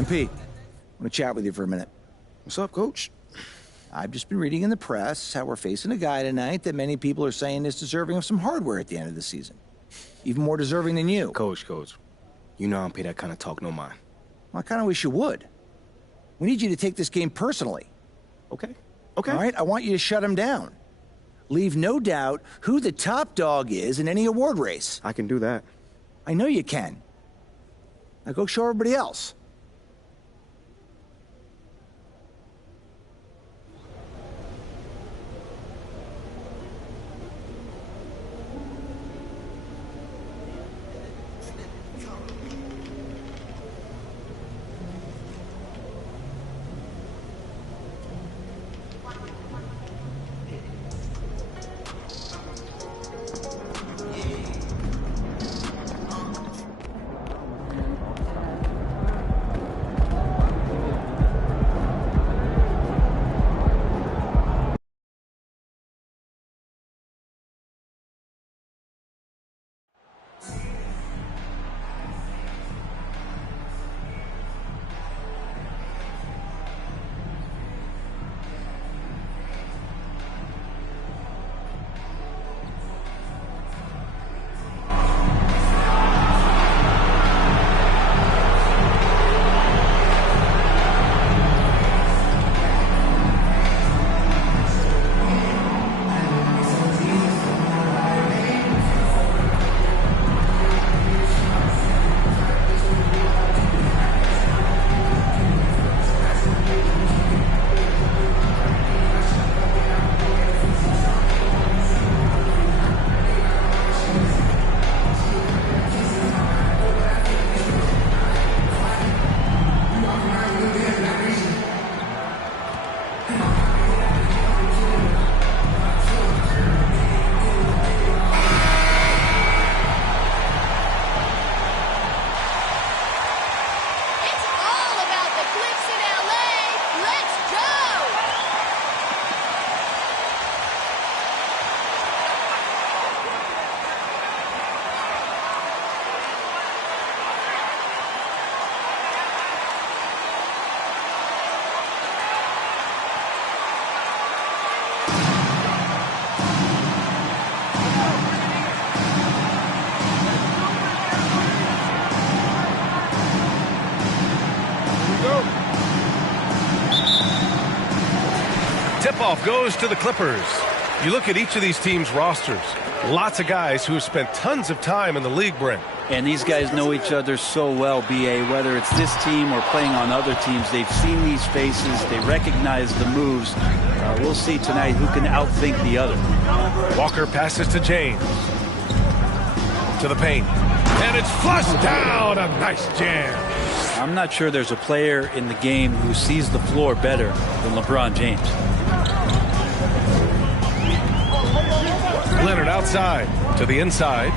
MP, I want to chat with you for a minute. What's up, Coach? I've just been reading in the press how we're facing a guy tonight that many people are saying is deserving of some hardware at the end of the season. Even more deserving than you. Coach, you know I don't pay that kind of talk no mind. Well, I kind of wish you would. We need you to take this game personally. Okay. All right? I want you to shut him down. Leave no doubt who the top dog is in any award race. I can do that. I know you can. Now go show everybody else. Tip-off goes to the Clippers. You look at each of these teams' rosters. Lots of guys who have spent tons of time in the league, Brent. And these guys know each other so well, B.A. Whether it's this team or playing on other teams, they've seen these faces. They recognize the moves. We'll see tonight who can outthink the other. Walker passes to James. To the paint. And it's flushed down. A nice jam. I'm not sure there's a player in the game who sees the floor better than LeBron James. Leonard outside to the inside.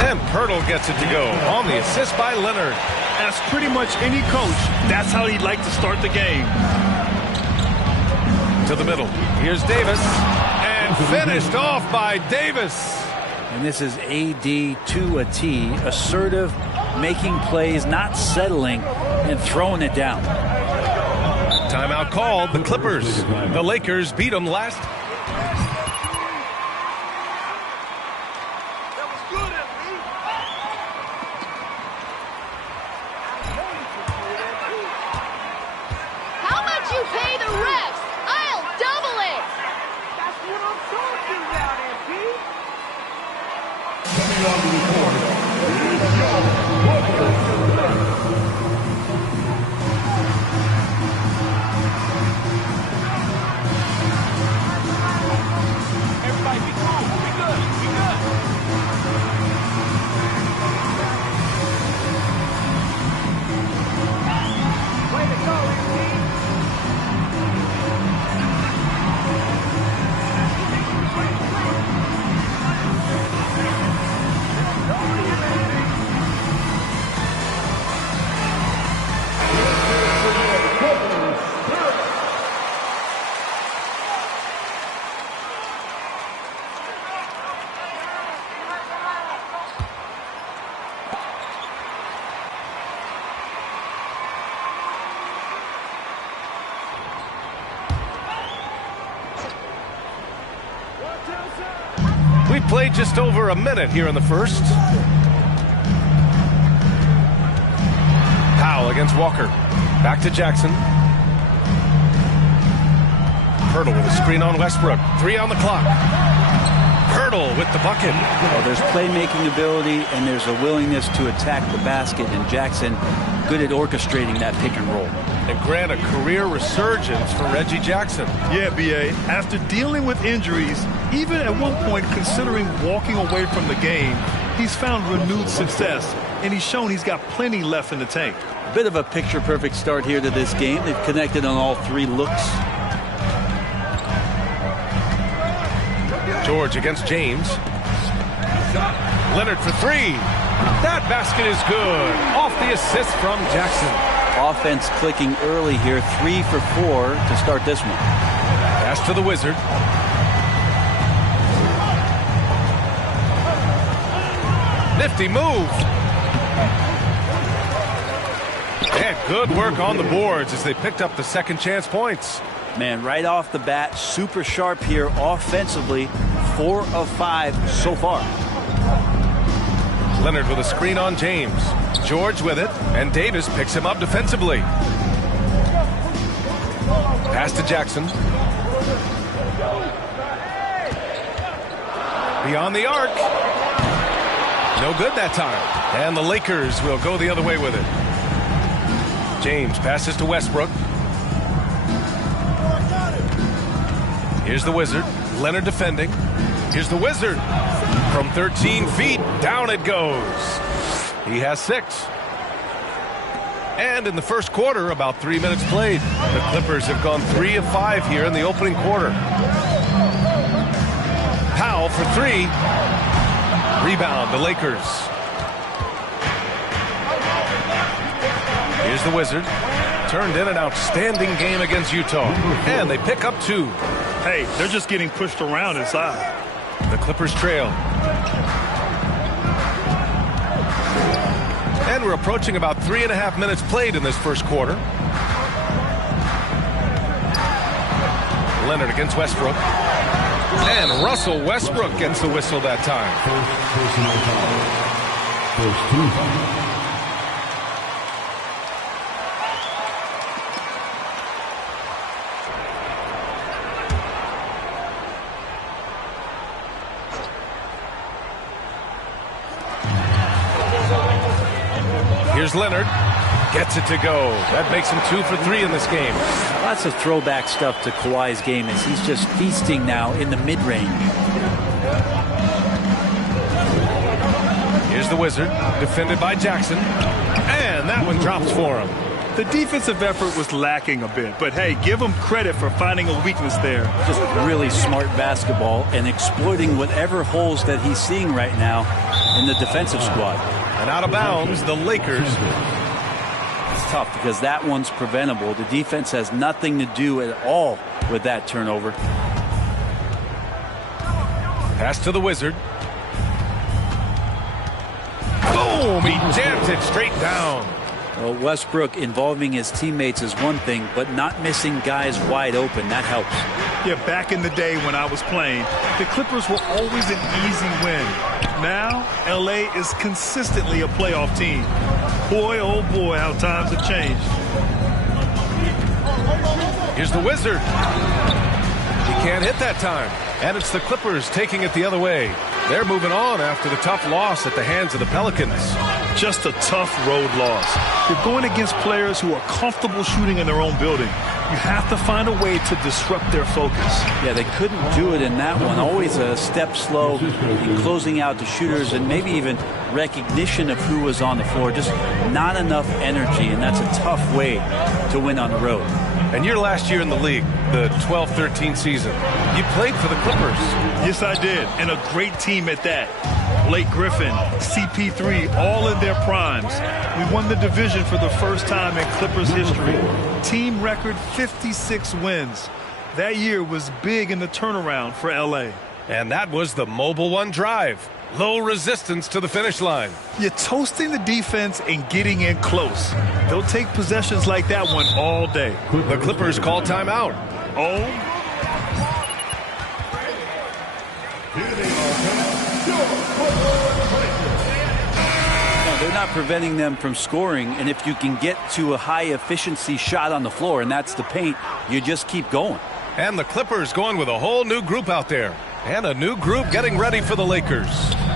And Pirtle gets it to go on the assist by Leonard. As pretty much any coach, that's how he'd like to start the game. To the middle. Here's Davis. And finished off by Davis. And this is AD to a T. Assertive, making plays, not settling, and throwing it down. Timeout called. The Clippers. The Lakers beat them last. How much you pay the refs? I'll double it. That's what I'm talking about, Everybody be calm. Be good. Be good. Way to go, MP. We played just over a minute here in the first. Powell against Walker. Back to Jackson. Hurdle with a screen on Westbrook. 3 on the clock. Hurdle with the bucket. Well, there's playmaking ability and there's a willingness to attack the basket, and Jackson good at orchestrating that pick and roll. And Grant, a career resurgence for Reggie Jackson. Yeah, B.A. After dealing with injuries, even at one point considering walking away from the game, he's found renewed success, and he's shown he's got plenty left in the tank. A bit of a picture-perfect start here to this game. They've connected on all 3 looks. George against James. Leonard for 3. That basket is good. Off the assist from Jackson. Offense clicking early here. 3 for 4 to start this one. Pass to the Wizard. Nifty move. And good work on the boards as they picked up the second chance points. Man, right off the bat, super sharp here offensively. 4 of 5 so far. Leonard with a screen on James. George with it, and Davis picks him up defensively. Pass to Jackson. Beyond the arc. No good that time. And the Lakers will go the other way with it. James passes to Westbrook. Here's the Wizard. Leonard defending. Here's the Wizard. From 13 feet, down it goes. He has 6. And in the first quarter, about 3 minutes played. The Clippers have gone 3 of 5 here in the opening quarter. Powell for 3. Rebound, the Lakers. Here's the Wizard. Turned in an outstanding game against Utah. And they pick up 2. Hey, they're just getting pushed around inside. The Clippers trail. And we're approaching about 3.5 minutes played in this first quarter. Leonard against Westbrook. And Russell Westbrook gets the whistle that time. First team. Here's Leonard. Gets it to go. That makes him 2 for 3 in this game. Lots of throwback stuff to Kawhi's game as he's just feasting now in the mid-range. Here's the Wizard. Defended by Jackson. And that one drops for him. The defensive effort was lacking a bit, but hey, give him credit for finding a weakness there. Just really smart basketball and exploiting whatever holes that he's seeing right now in the defensive squad. And out of bounds, the Lakers. It's tough because that one's preventable. The defense has nothing to do at all with that turnover. Pass to the Wizard. Boom! He jammed it straight down. Well, Westbrook involving his teammates is one thing, but not missing guys wide open, that helps. Yeah, back in the day when I was playing, the Clippers were always an easy win. Now, L.A. is consistently a playoff team. Boy, oh boy, how times have changed. Here's the Wizard. He can't hit that time. And it's the Clippers taking it the other way. They're moving on after the tough loss at the hands of the Pelicans. Just a tough road loss. You're going against players who are comfortable shooting in their own building. You have to find a way to disrupt their focus. Yeah, they couldn't do it in that one. Always a step slow in closing out the shooters and maybe even recognition of who was on the floor. Just not enough energy, and that's a tough way to win on the road. And your last year in the league, the 12-13 season, you played for the Clippers. Yes, I did, and a great team at that. Blake Griffin, CP3, all in their primes. We won the division for the first time in Clippers history. Team record 56 wins. That year was big in the turnaround for LA. And that was the Mobile One drive. Low resistance to the finish line. You're toasting the defense and getting in close. They'll take possessions like that one all day. The Clippers call timeout. Oh. Here they are. not preventing them from scoring. And if you can get to a high-efficiency shot on the floor, and that's the paint, you just keep going. And the Clippers going with a whole new group out there. And a new group getting ready for the Lakers.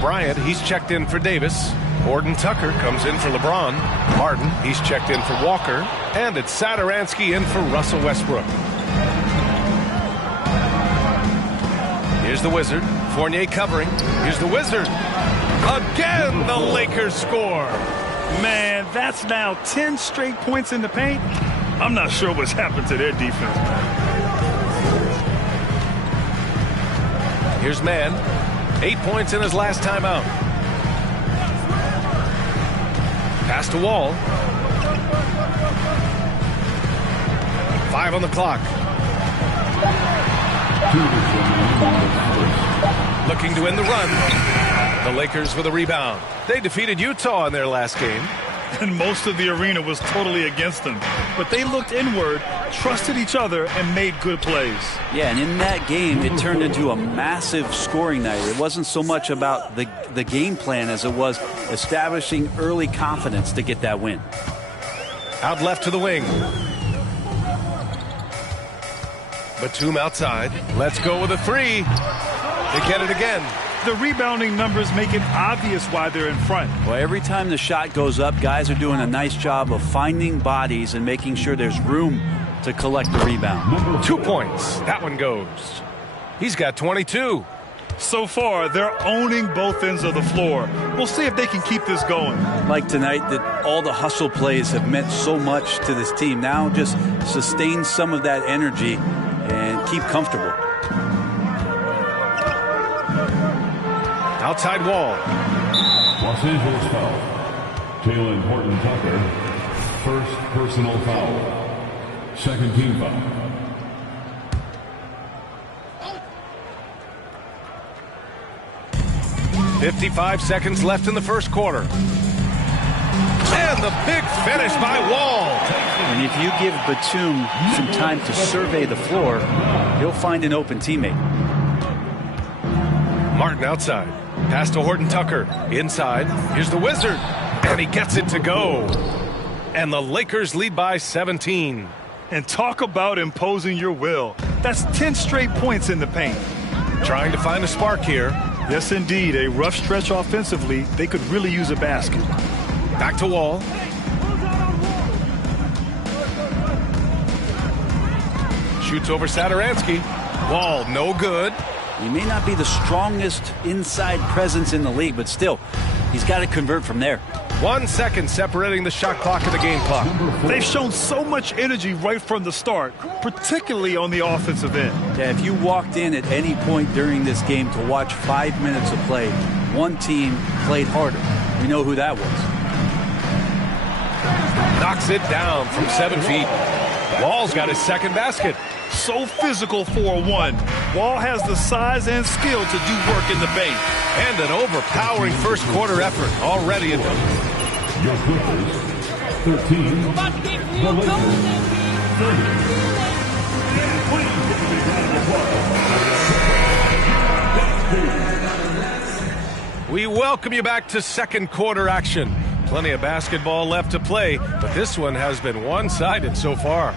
Bryant, he's checked in for Davis. Gordon Tucker comes in for LeBron. Harden, he's checked in for Walker. And it's Satoransky in for Russell Westbrook. Here's the Wizard. Fournier covering. Here's the Wizard. Again, the Lakers score. Man, that's now 10 straight points in the paint. I'm not sure what's happened to their defense, man. Here's Mann. 8 points in his last timeout. Pass to Wall. 5 on the clock. Looking to end the run. The Lakers with a rebound. They defeated Utah in their last game. And most of the arena was totally against them. But they looked inward, trusted each other, and made good plays. Yeah, and in that game, it turned into a massive scoring night. It wasn't so much about the game plan as it was establishing early confidence to get that win. Out left to the wing. Batum outside. Let's go with a three. They get it again. The rebounding numbers make it obvious why they're in front. Well, every time the shot goes up, guys are doing a nice job of finding bodies and making sure there's room to collect the rebound. 2 points. That one goes. He's got 22. So far, they're owning both ends of the floor. We'll see if they can keep this going. Like tonight, that all the hustle plays have meant so much to this team. Now just sustain some of that energy and keep comfortable. Outside Wall. Los Angeles foul. Jalen Horton-Tucker, first personal foul. Second team foul. .55 seconds left in the first quarter. And the big finish by Wall. And if you give Batum some time to survey the floor, he'll find an open teammate. Martin outside. Pass to Horton-Tucker. Inside. Here's the Wizard. And he gets it to go. And the Lakers lead by 17. And talk about imposing your will. That's 10 straight points in the paint. Trying to find a spark here. Yes, indeed. A rough stretch offensively. They could really use a basket. Back to Wall. Shoots over Satoransky. Wall, no good. He may not be the strongest inside presence in the league, but still, he's got to convert from there. 1 second separating the shot clock and the game clock. They've shown so much energy right from the start, particularly on the offensive end. Yeah, if you walked in at any point during this game to watch 5 minutes of play, one team played harder. We know who that was. Knocks it down from 7 feet. Wall's got his second basket. So physical for a one. Wall has the size and skill to do work in the paint. And an overpowering first quarter effort already in the... Your Clippers, 13. The Lakers, 30. We welcome you back to second quarter action. Plenty of basketball left to play, but this one has been one-sided so far.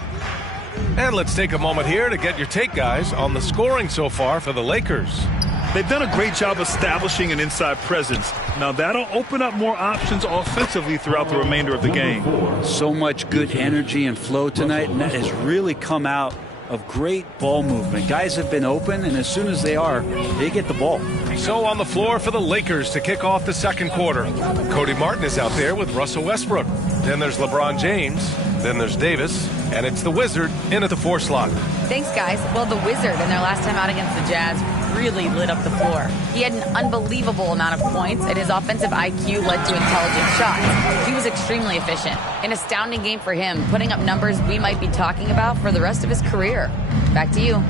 And let's take a moment here to get your take, guys, on the scoring so far for the Lakers. They've done a great job establishing an inside presence. Now that'll open up more options offensively throughout the remainder of the game. So much good energy and flow tonight, and that has really come out of great ball movement. Guys have been open, and as soon as they are, they get the ball. So on the floor for the Lakers to kick off the second quarter. Cody Martin is out there with Russell Westbrook. Then there's LeBron James. Then there's Davis. And it's the Wizard in at the 4 slot. Thanks, guys. Well, the Wizard in their last time out against the Jazz really lit up the floor. He had an unbelievable amount of points, and his offensive IQ led to intelligent shots. He was extremely efficient. An astounding game for him, putting up numbers we might be talking about for the rest of his career. Back to you.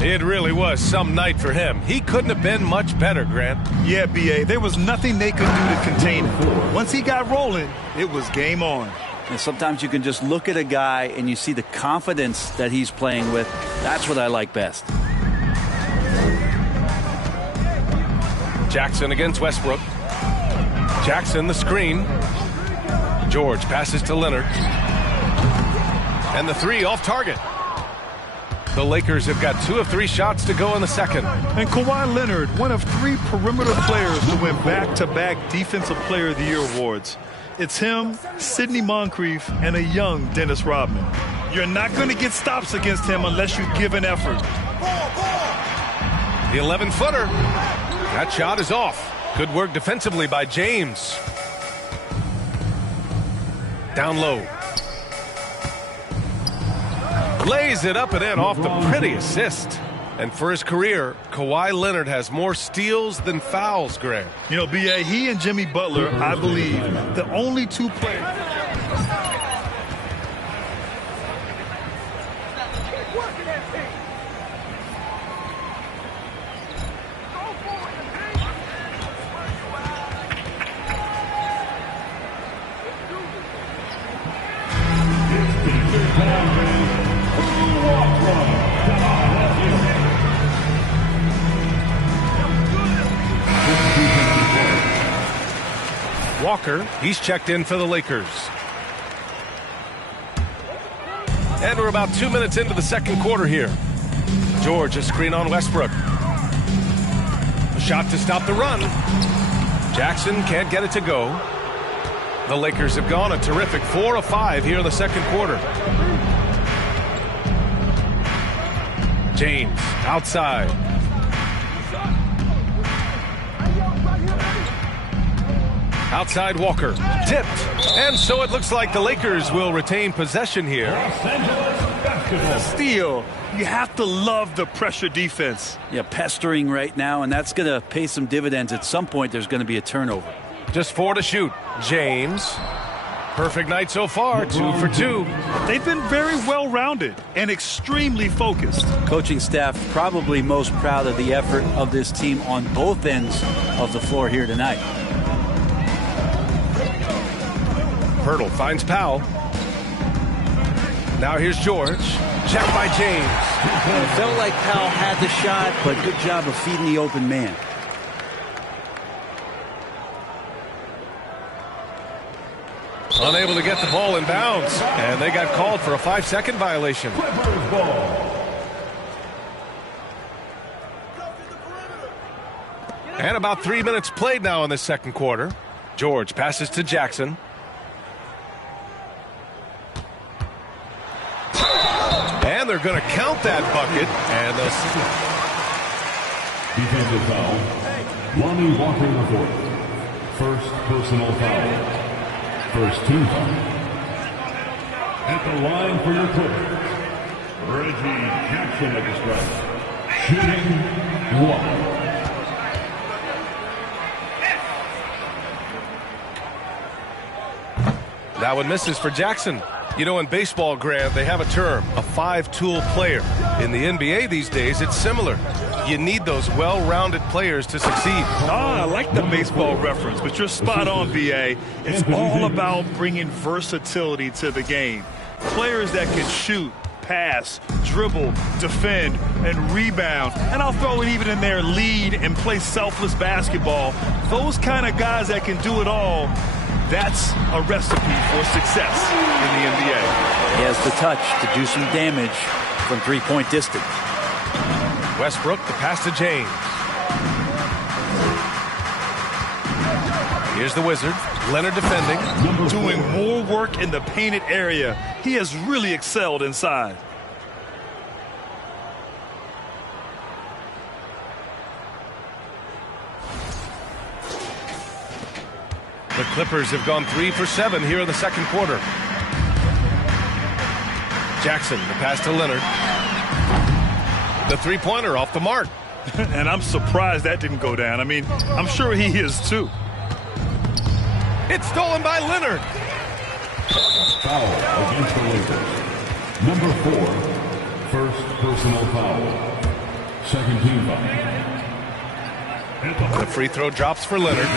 It really was some night for him. He couldn't have been much better, Grant. Yeah, B.A., there was nothing they could do to contain him. Once he got rolling, it was game on. And sometimes you can just look at a guy and you see the confidence that he's playing with. That's what I like best. Jackson against Westbrook. Jackson the screen. George passes to Leonard. And the three off target. The Lakers have got 2 of 3 shots to go in the second. And Kawhi Leonard, one of 3 perimeter players to win back-to-back Defensive Player of the Year awards. It's him, Sidney Moncrief, and a young Dennis Rodman. You're not going to get stops against him unless you give an effort. The 11-footer. That shot is off. Good work defensively by James. Down low. Lays it up and in off the pretty assist. And for his career, Kawhi Leonard has more steals than fouls, Graham. You know, B.A., he and Jimmy Butler, I believe, the only 2 players. Walker, he's checked in for the Lakers. And we're about 2 minutes into the second quarter here. George, a screen on Westbrook. A shot to stop the run. Jackson can't get it to go. The Lakers have gone a terrific 4 of 5 here in the second quarter. James, outside. Outside Walker, tipped. And so it looks like the Lakers will retain possession here. Steal. You have to love the pressure defense. Yeah, pestering right now, and that's going to pay some dividends. At some point, there's going to be a turnover. Just 4 to shoot. James. Perfect night so far, 2 for 2. They've been very well-rounded and extremely focused. Coaching staff probably most proud of the effort of this team on both ends of the floor here tonight. Hurdle finds Powell. Now here's George. Check by James. It felt like Powell had the shot, but good job of feeding the open man. Unable to get the ball in bounds. And they got called for a 5-second violation. And about 3 minutes played now in the second quarter. George passes to Jackson. And they're going to count that bucket. And they'll... Defensive foul. Lonnie Walker the fourth. First personal foul. First team foul. At the line for your Clippers, Reggie Jackson at the strike. Shooting 1. That one misses for Jackson. You know, in baseball, Grant, they have a term, a 5-tool player. In the NBA these days, it's similar. You need those well-rounded players to succeed. I like the baseball reference, but you're spot on, B.A. It's all about bringing versatility to the game. Players that can shoot, pass, dribble, defend, and rebound. And I'll throw it even in there, lead and play selfless basketball. Those kind of guys that can do it all, that's a recipe for success in the NBA. He has the touch to do some damage from three-point distance. Westbrook, the pass to James. Here's the Wizard. Leonard defending. Doing more work in the painted area. He has really excelled inside. The Clippers have gone 3 for 7 here in the second quarter. Jackson, the pass to Leonard. The three-pointer off the mark. And I'm surprised that didn't go down. I mean, I'm sure he is too. It's stolen by Leonard. Foul against the Lakers. Number 4, first personal foul. Second team foul. The free throw drops for Leonard.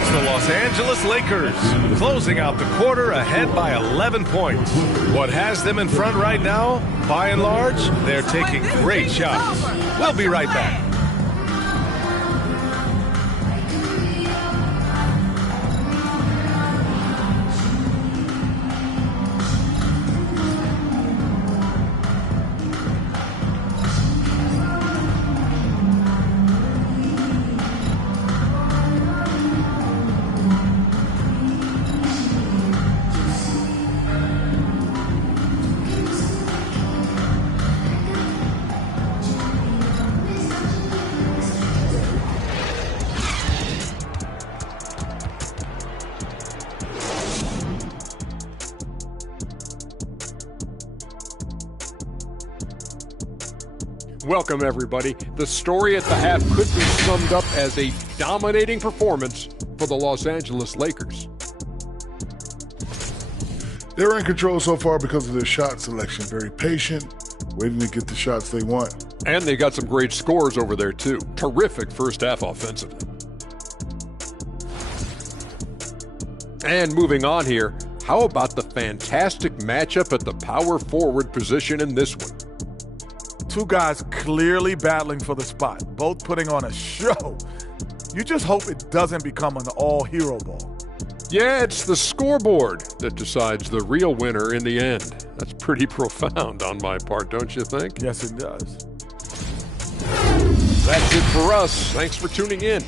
it's the Los Angeles Lakers, closing out the quarter ahead by 11 points. What has them in front right now, by and large, they're taking great shots. We'll be right back. Welcome, everybody. The story at the half could be summed up as a dominating performance for the Los Angeles Lakers. They're in control so far because of their shot selection. Very patient, waiting to get the shots they want. And they got some great scores over there, too. Terrific first half offensively. And moving on here, how about the fantastic matchup at the power forward position in this one? Two guys clearly battling for the spot, both putting on a show. You just hope it doesn't become an all-hero ball. Yeah, it's the scoreboard that decides the real winner in the end. That's pretty profound on my part, don't you think? Yes, it does. That's it for us. Thanks for tuning in.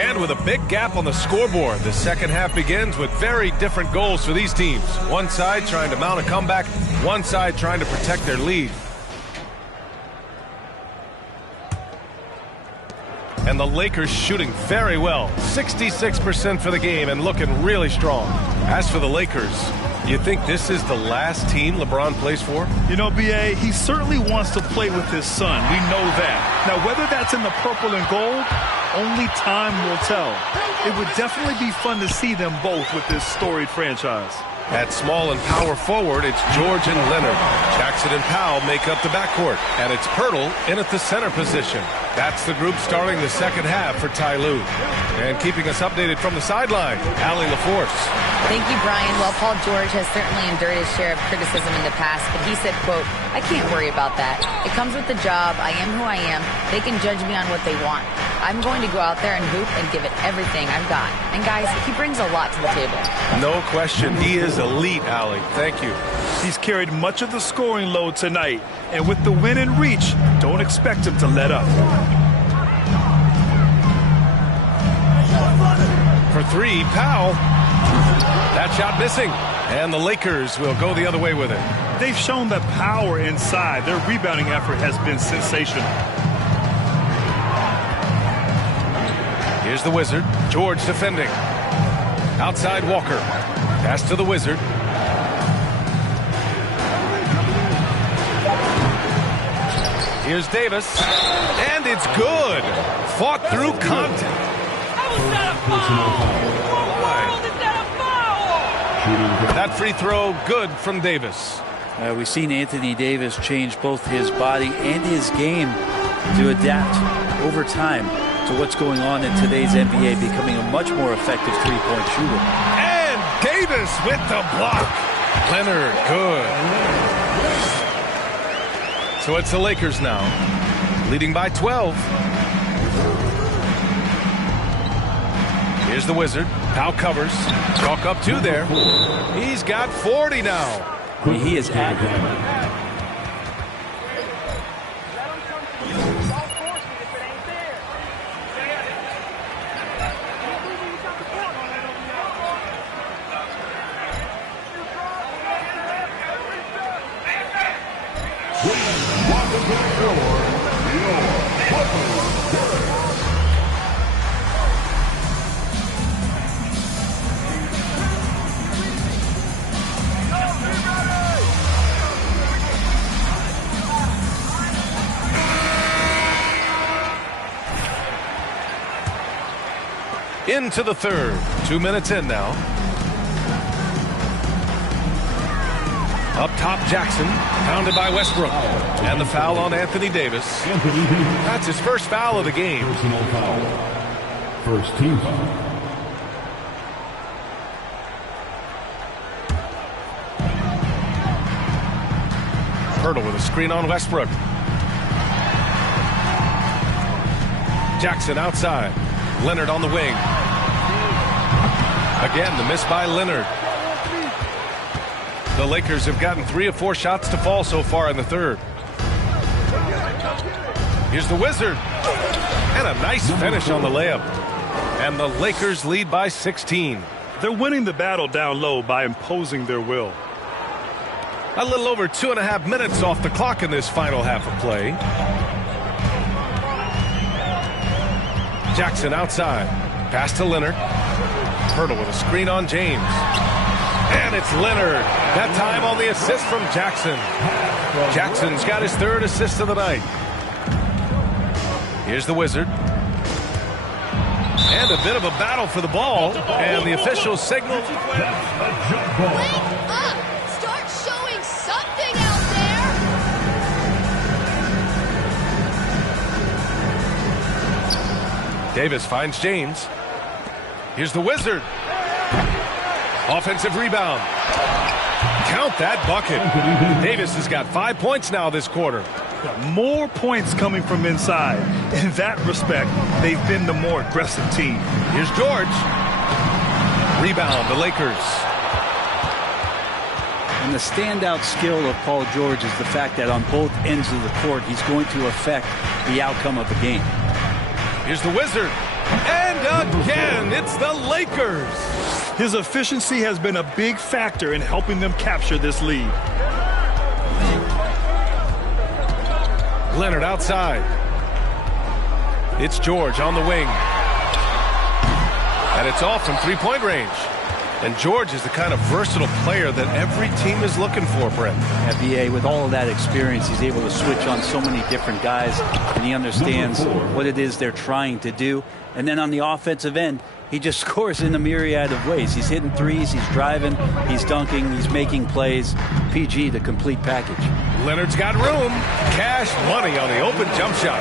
And with a big gap on the scoreboard, the second half begins with very different goals for these teams. One side trying to mount a comeback, one side trying to protect their lead. And the Lakers shooting very well. 66% for the game and looking really strong. As for the Lakers, you think this is the last team LeBron plays for? You know, B.A., he certainly wants to play with his son. We know that. Now, whether that's in the purple and gold, only time will tell. It would definitely be fun to see them both with this storied franchise. At small and power forward, it's George and Leonard. Jackson and Powell make up the backcourt. And it's Pirtle in at the center position. That's the group starting the second half for Ty Lue. And keeping us updated from the sideline, Allie LaForce. Thank you, Brian. Well, Paul George has certainly endured his share of criticism in the past, but he said, quote, "I can't worry about that. It comes with the job. I am who I am. They can judge me on what they want. I'm going to go out there and hoop and give it everything I've got." And guys, he brings a lot to the table. No question. He is elite, Allie. Thank you. He's carried much of the scoring load tonight. And with the win in reach, don't expect him to let up. For three, Powell. That shot missing. And the Lakers will go the other way with it. They've shown the power inside. Their rebounding effort has been sensational. Here's the Wizard. George defending. Outside Walker. Pass to the Wizard. Here's Davis. And it's good. Fought through contact. That free throw good from Davis. We've seen Anthony Davis change both his body and his game to adapt over time to what's going on in today's NBA, becoming a much more effective three-point shooter. And Davis with the block. Leonard, good. So it's the Lakers now, leading by 12. Here's the Wizard. Powell covers. Chalk up two there. He's got 40 now. He is accurate. Into the third. 2 minutes in now. Up top, Jackson, pounded by Westbrook. And the foul on Anthony Davis. That's his first foul of the game. Personal foul. First team foul. Hurdle with a screen on Westbrook. Jackson outside. Leonard on the wing. Again, the miss by Leonard. The Lakers have gotten 3 of 4 shots to fall so far in the third. Here's the Wizard. And a nice finish on the layup. And the Lakers lead by 16. They're winning the battle down low by imposing their will. A little over 2.5 minutes off the clock in this final half of play. Jackson outside. Pass to Leonard. Hurdle with a screen on James. And it's Leonard. That time on the assist from Jackson. Jackson's got his 3rd assist of the night. Here's the Wizard. And a bit of a battle for the ball. And the officials signal. Wake up! Start showing something out there! Davis finds James. Here's the Wizard. Offensive rebound. Count that bucket. Davis has got 5 points now this quarter. More points coming from inside. In that respect, they've been the more aggressive team. Here's George. Rebound, the Lakers. And the standout skill of Paul George is the fact that on both ends of the court, he's going to affect the outcome of the game. Here's the Wizard. And again, it's the Lakers. His efficiency has been a big factor in helping them capture this lead. Leonard outside. It's George on the wing. And it's off from 3-point range. And George is the kind of versatile player that every team is looking for, Brent. At BA, with all of that experience, he's able to switch on so many different guys, and he understands what it is they're trying to do. And then on the offensive end, he just scores in a myriad of ways. He's hitting threes, he's driving, he's dunking, he's making plays. PG, the complete package. Leonard's got room. Cash money on the open jump shot.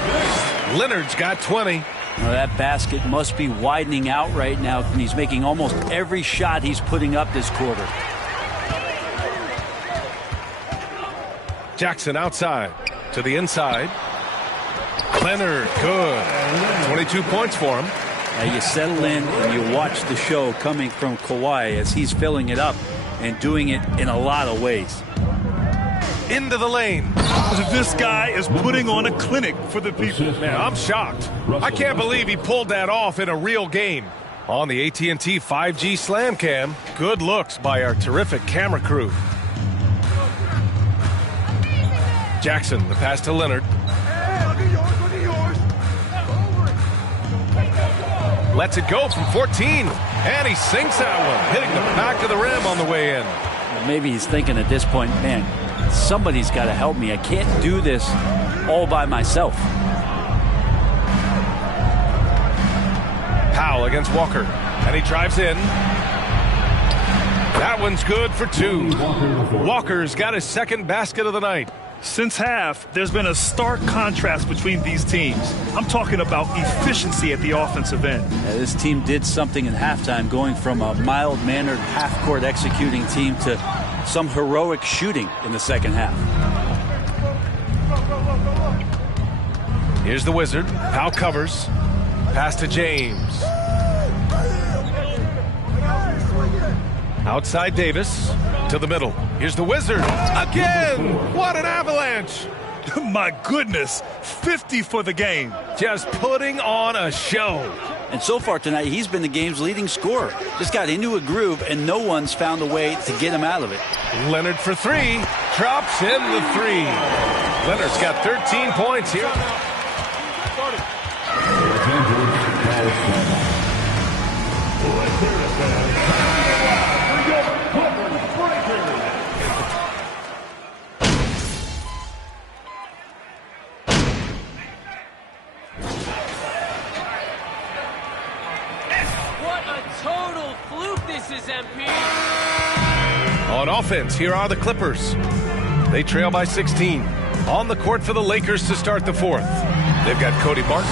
Leonard's got 20. Now that basket must be widening out right now, and he's making almost every shot he's putting up this quarter. Jackson outside to the inside. Leonard, good. 22 points for him. Now you settle in and you watch the show coming from Kawhi as he's filling it up and doing it in a lot of ways. Into the lane. This guy is putting on a clinic for the people. Man, I'm shocked. I can't believe he pulled that off in a real game. On the AT&T 5G Slam Cam, good looks by our terrific camera crew. Jackson, the pass to Leonard. Lets it go from 14. And he sinks that one, hitting the back of the rim on the way in. Well, maybe he's thinking at this point, man, somebody's got to help me. I can't do this all by myself. Powell against Walker. And he drives in. That one's good for 2. Walker's got his 2nd basket of the night. Since half, there's been a stark contrast between these teams. I'm talking about efficiency at the offensive end. Yeah, this team did something in halftime, going from a mild-mannered half-court executing team to some heroic shooting in the second half. Here's the Wizard. Powell covers. Pass to James. Outside Davis to the middle. Here's the Wizard. Again! What an avalanche! My goodness, 50 for the game. Just putting on a show. And so far tonight, he's been the game's leading scorer. Just got into a groove, and no one's found a way to get him out of it. Leonard for 3. Drops in the 3. Leonard's got 13 points here. On offense, here are the Clippers. They trail by 16. On the court for the Lakers to start the fourth. They've got Cody Martin,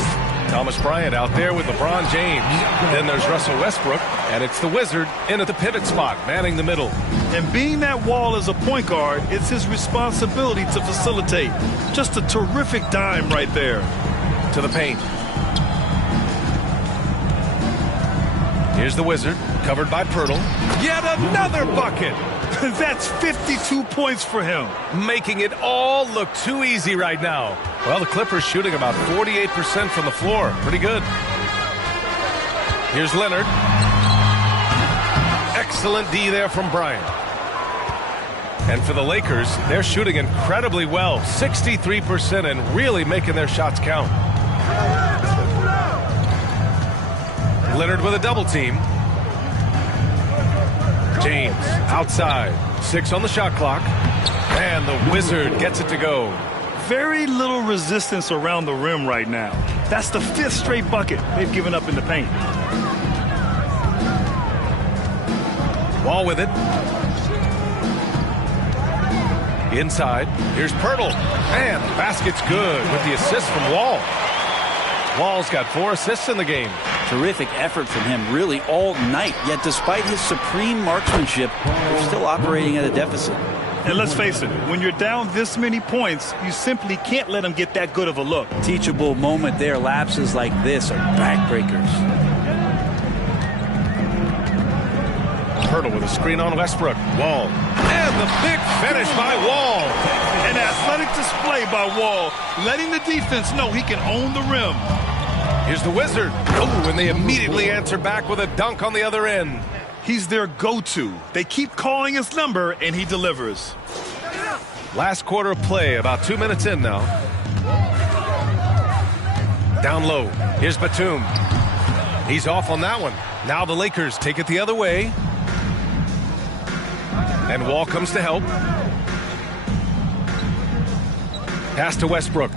Thomas Bryant out there with LeBron James. Then there's Russell Westbrook, and it's the Wizard in at the pivot spot, manning the middle. And being that Wall as a point guard, it's his responsibility to facilitate. Just a terrific dime right there. To the paint. Here's the Wizard, covered by Pirtle. Yet another bucket! That's 52 points for him. Making it all look too easy right now. Well, the Clippers shooting about 48% from the floor. Pretty good. Here's Leonard. Excellent D there from Bryant. And for the Lakers, they're shooting incredibly well. 63% and really making their shots count. Leonard with a double team. James outside. 6 on the shot clock. And the Wizard gets it to go. Very little resistance around the rim right now. That's the 5th straight bucket they've given up in the paint. Wall with it. Inside. Here's Pirtle. And the basket's good with the assist from Wall. Wall's got 4 assists in the game. Terrific effort from him really all night. Yet despite his supreme marksmanship, they're still operating at a deficit. And let's face it, when you're down this many points, you simply can't let them get that good of a look. Teachable moment there. Lapses like this are backbreakers. Pirtle with a screen on Westbrook. Wall. And the big finish by Wall. An athletic display by Wall, letting the defense know he can own the rim. Here's the Wizard. Oh, and they immediately answer back with a dunk on the other end. He's their go-to. They keep calling his number, and he delivers. Last quarter of play, about 2 minutes in now. Down low. Here's Batum. He's off on that one. Now the Lakers take it the other way. And Wall comes to help. Pass to Westbrook.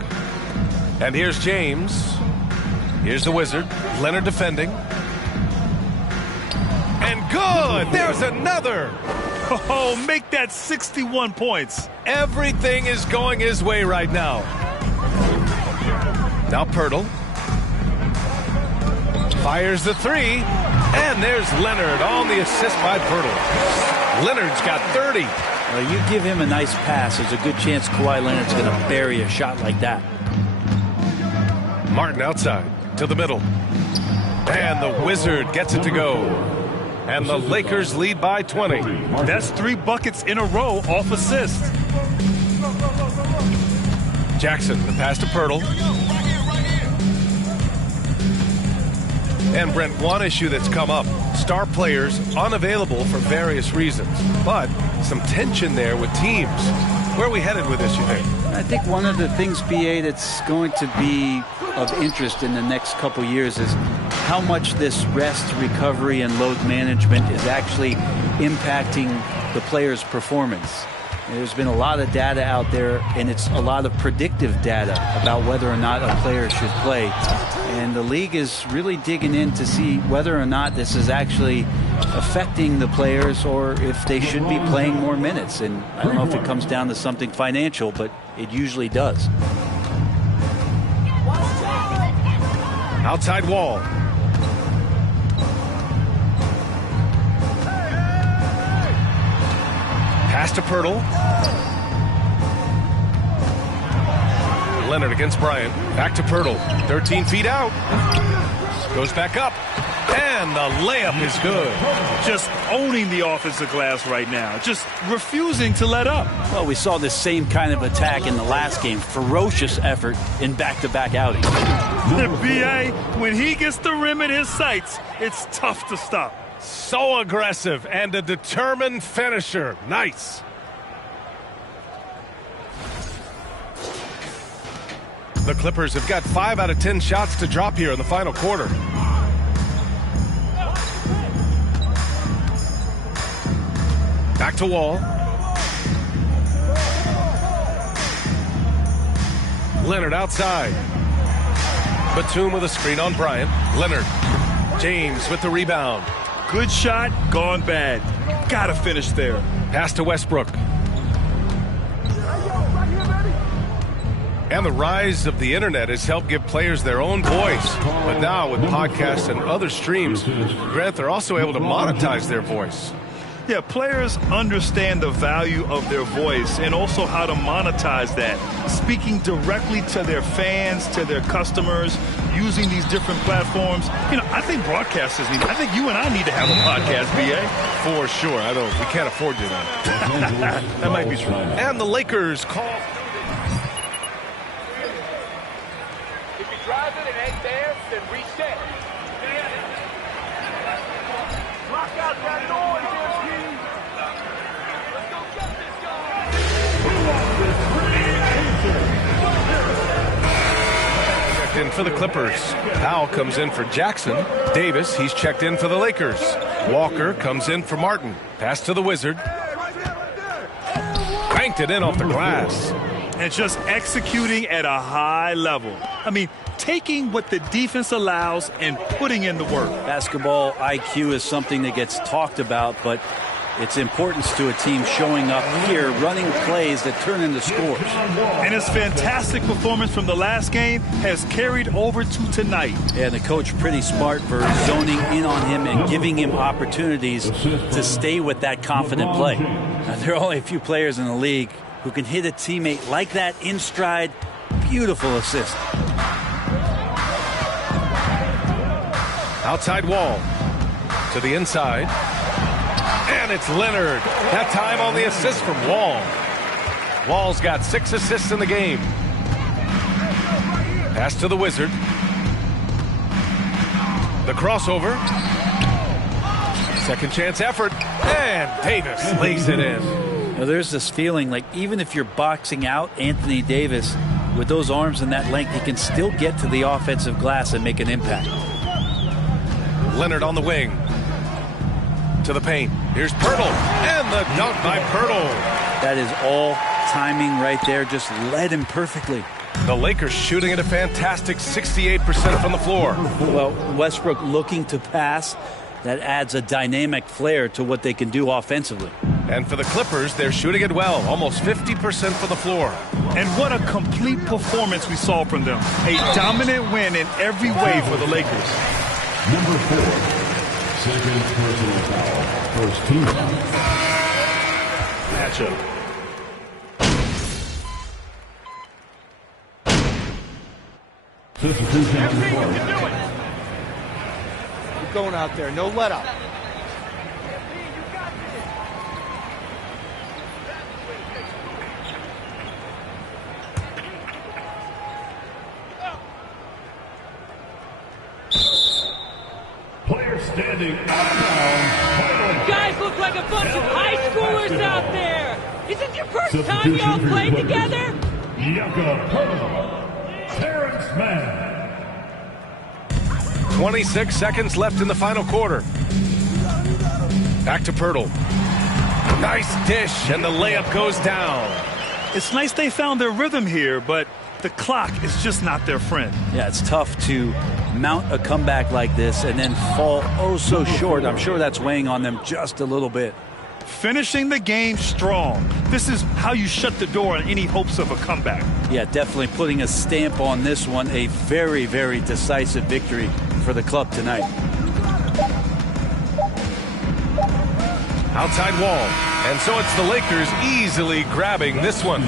And here's James. Here's the Wizard. Leonard defending. And good! There's another! Oh, make that 61 points. Everything is going his way right now. Now Pirtle. Fires the 3. And there's Leonard on the assist by Pirtle. Leonard's got 30. You give him a nice pass, there's a good chance Kawhi Leonard's going to bury a shot like that. Martin outside to the middle. And the Wizard gets it to go. And the Lakers lead by 20. That's 3 buckets in a row off assist. Jackson, the pass to Pirtle. And Brent, one issue that's come up. Star players unavailable for various reasons. But some tension there with teams. Where are we headed with this, you think? I think one of the things, BA, that's going to be of interest in the next couple years is how much this rest, recovery, and load management is actually impacting the player's performance. There's been a lot of data out there, and it's a lot of predictive data about whether or not a player should play. And the league is really digging in to see whether or not this is actually affecting the players or if they should be playing more minutes. And I don't know if it comes down to something financial, but it usually does. Outside Wall. Pass to Pirtle. Leonard against Bryant. Back to Pirtle. 13 feet out. Goes back up. And the layup is good. Just owning the offensive glass right now. Just refusing to let up. Well, we saw this same kind of attack in the last game. Ferocious effort in back-to-back outings. B.A., when he gets the rim in his sights, it's tough to stop. So aggressive and a determined finisher. Nice. The Clippers have got 5 out of 10 shots to drop here in the final quarter. Back to Wall. Leonard outside. Batum with a screen on Bryant. Leonard. James with the rebound. Good shot, gone bad. Gotta finish there. Pass to Westbrook. And the rise of the internet has helped give players their own voice. But now with podcasts and other streams, Grant, they're also able to monetize their voice. Yeah, players understand the value of their voice and also how to monetize that. Speaking directly to their fans, to their customers, using these different platforms. You know, I think broadcasters need, I think you and I need to have a podcast, BA. For sure. We can't afford you that. That might be true. And the Lakers call. If you drive it and ain't there, then reset. Lock out that noise, MP. Let's go get this guy. Checked in for the Clippers. Powell comes in for Jackson. Davis, he's checked in for the Lakers. Walker comes in for Martin. Pass to the Wizard. Banked it in off the glass. And just executing at a high level. I mean, taking what the defense allows and putting in the work. Basketball IQ is something that gets talked about, but its importance to a team showing up here, running plays that turn into scores. And his fantastic performance from the last game has carried over to tonight. Yeah, the coach pretty smart for zoning in on him and giving him opportunities to stay with that confident play. Now, there are only a few players in the league who can hit a teammate like that in stride. Beautiful assist. Outside wall to the inside. And it's Leonard. That time on the assist from Wall. Wall's got 6 assists in the game. Pass to the Wizard. The crossover. Second chance effort. And Davis lays it in. Now, there's this feeling like even if you're boxing out Anthony Davis with those arms and that length, he can still get to the offensive glass and make an impact. Leonard on the wing. To the paint. Here's Pirtle. And the dunk by Pirtle. That is all timing right there. Just led him perfectly. The Lakers shooting at a fantastic 68% from the floor. Well, Westbrook looking to pass. That adds a dynamic flair to what they can do offensively. And for the Clippers, they're shooting it well. Almost 50% from the floor. And what a complete performance we saw from them. A dominant win in every way for the Lakers. Number 4, second personal foul, first team foul. Matchup. Substitution on the court. Keep going out there. No let up. Player standing out of bounds. You guys look like a bunch of high schoolers out there. Is it your first time y'all played together? Yucca Purtle. Terrence Mann. 26 seconds left in the final quarter. Back to Pirtle. Nice dish, and the layup goes down. It's nice they found their rhythm here, but the clock is just not their friend. Yeah, it's tough to mount a comeback like this and then fall oh so short. I'm sure that's weighing on them just a little bit. Finishing the game strong. This is how you shut the door on any hopes of a comeback. Yeah, definitely putting a stamp on this one. A very, very decisive victory for the club tonight. Outside wall. And so it's the Lakers easily grabbing this one.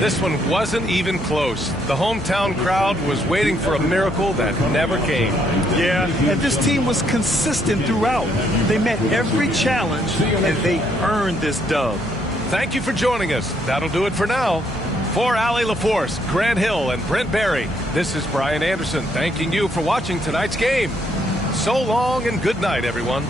This one wasn't even close. The hometown crowd was waiting for a miracle that never came. Yeah, and this team was consistent throughout. They met every challenge, and they earned this dub. Thank you for joining us. That'll do it for now. For Allie LaForce, Grant Hill, and Brent Barry, this is Brian Anderson thanking you for watching tonight's game. So long and good night, everyone.